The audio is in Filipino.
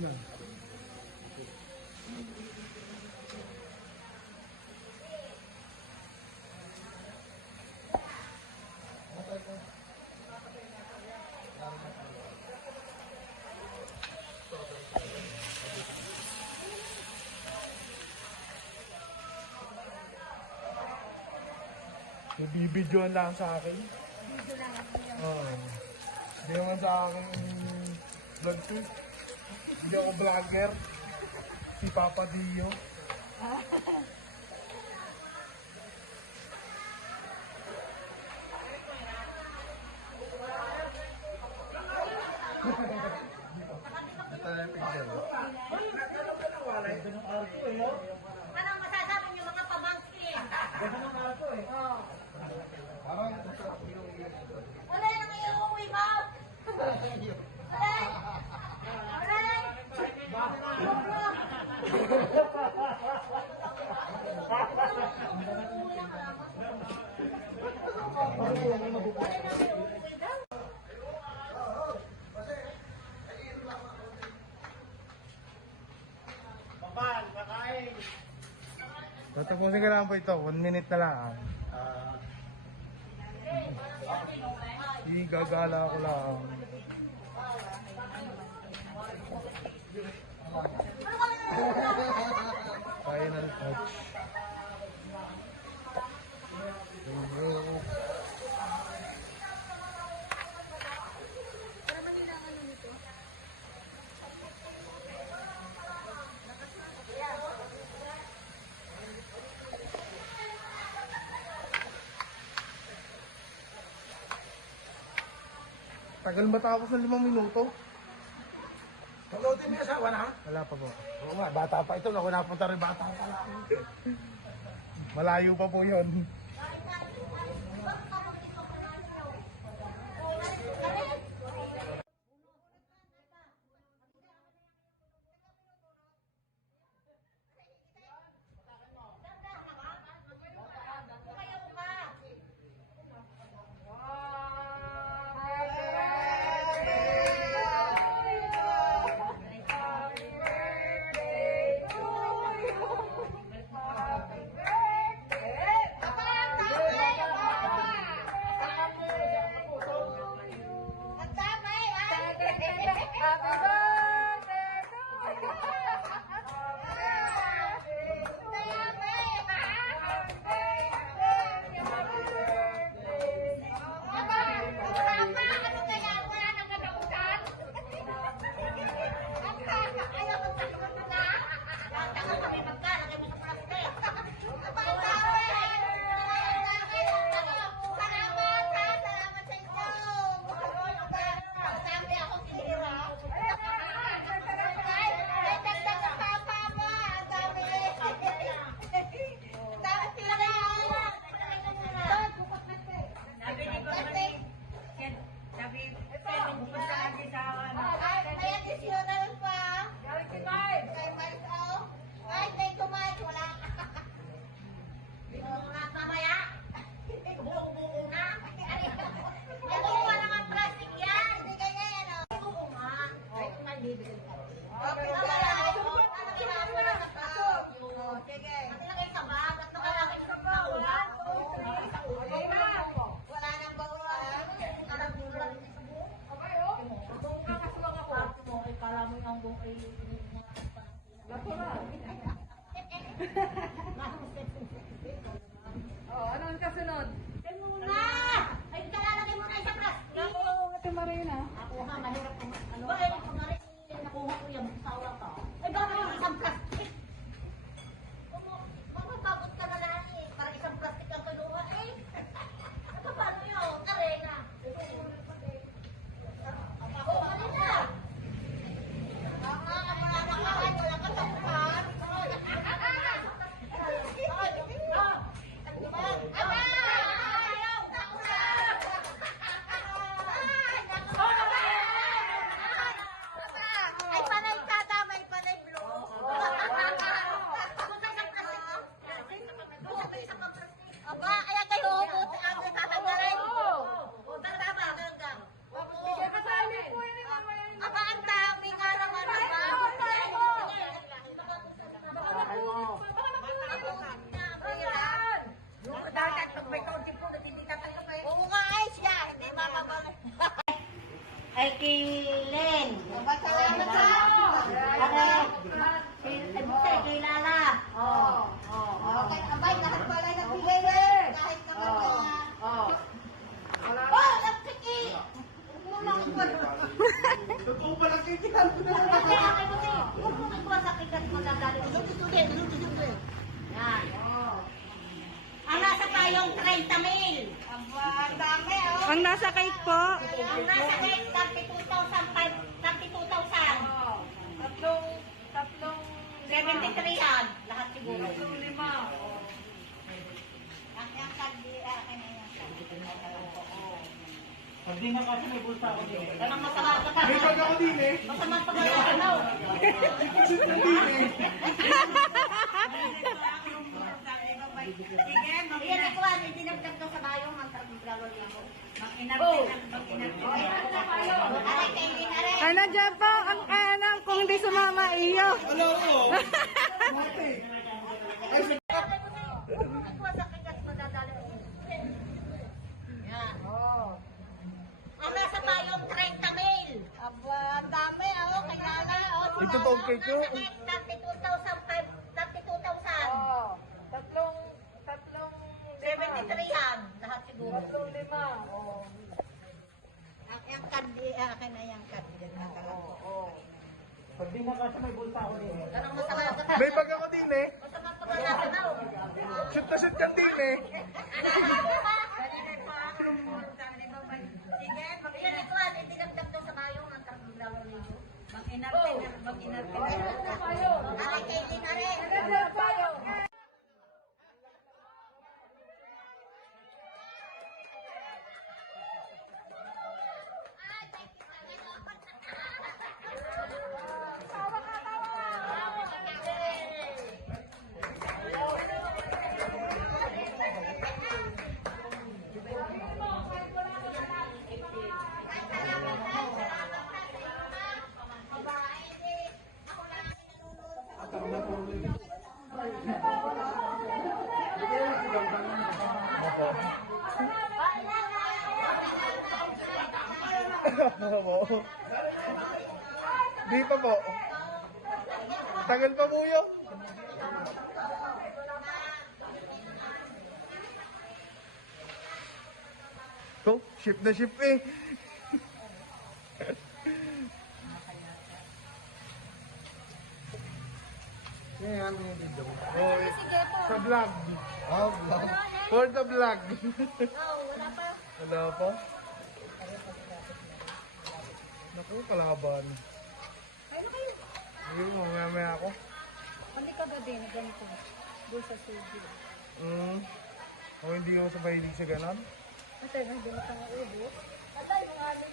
Yan. Bibidyoan lang sa akin. Video lang ako yun. Oo. Hindi naman sa akin vlog to. Hindi ako vlogger. Si Papa Dio. Ito na yung picture. Anong masasabi niyo mga pamangkin? Oo. Wala na may uuwi mo. Babal, kakain. Tatapusin ko lang po ito. 1 minute na lang. Gagala ko lang. Final touch. Para manila ang ano nito. Tagal matapos ng 5 minuto. Pagod din may asawa na? Wala pa po. Oo nga, bata pa ito. Ako napunta rin bata pa lang. Malayo pa po yun. Oh, ano ang kasunod? Ay, kalalagay mo na sa plastic. Ako, Ate Marina. Ako ha, mahirap kung ano. Ba, ay, kung nakuha ko yung sawa ka. Ay, bakit yung isang plastic? Mamabagot ka na lang eh. Para isang plastic ang kinuha eh. Ano paano yun? Karena. Ako, kanina. Wala ka tapuhan. Ay, Kilen. Salamat sa. Kay Lala. Okay, abay, lahat pala nagbigay eh. Kahit naman nagkiki. Totoo pala kikihan ko na. Huwag mo sa kikat mo na galing. Yan. Ang nasa tayong 30 mil. Ang dami, oh. Ang nasa cake po. Ang nasa cake, 32,000. Tatlong 73 yan. Lahat siguro. 5. Ang kadi, akin na yan. Pag di na kasi may bulsa ako din. Anong masama ka pa? May pag ako din eh. Masama pa ba yung ano? Kasi din eh. Iyan ako, hindi nagdag daw sa bayong ang lalo lang ko. Aray, kayo din, aray. Ano dyan po? Ang kanang kung hindi sumama iyo. Ano ako? Mati. Ay, Nagkuha sa kikat madadali ko. Yan. Ang nasa tayong 30 mil. Aba, ang dami, oh. Kailangan, oh. ito tong cake ko. 32,000. Tatlong 73 yan. Lahat siguro. 5. Ang kandi, akin na yung kandi. Yan na talaga. Pag di na kasi may bulsa ako din. Anong masama ka pa? May pag ako din eh. Masama pa ba natin, oh? Shoot na shoot ka din eh. Yan ito, hindi nagdag daw sa bayong ang 3,000. Mag-inarte. Aray, kayo din, aray. Opo. Di pa po. Tagal pa po yun. Ko, ship na ship eh. Yan, yung video. Oh, sa vlog. Oh, vlog. For the vlog. Wala pa. Wala pa. Naku, kalaban. Ano kayo? Ayun, mamaya ako. Hindi ka ba din? Ganito. Doon sa studio. O hindi ako sa mahilig sa ganon. Ate, hindi na ka nga ubo. Atay, mga ano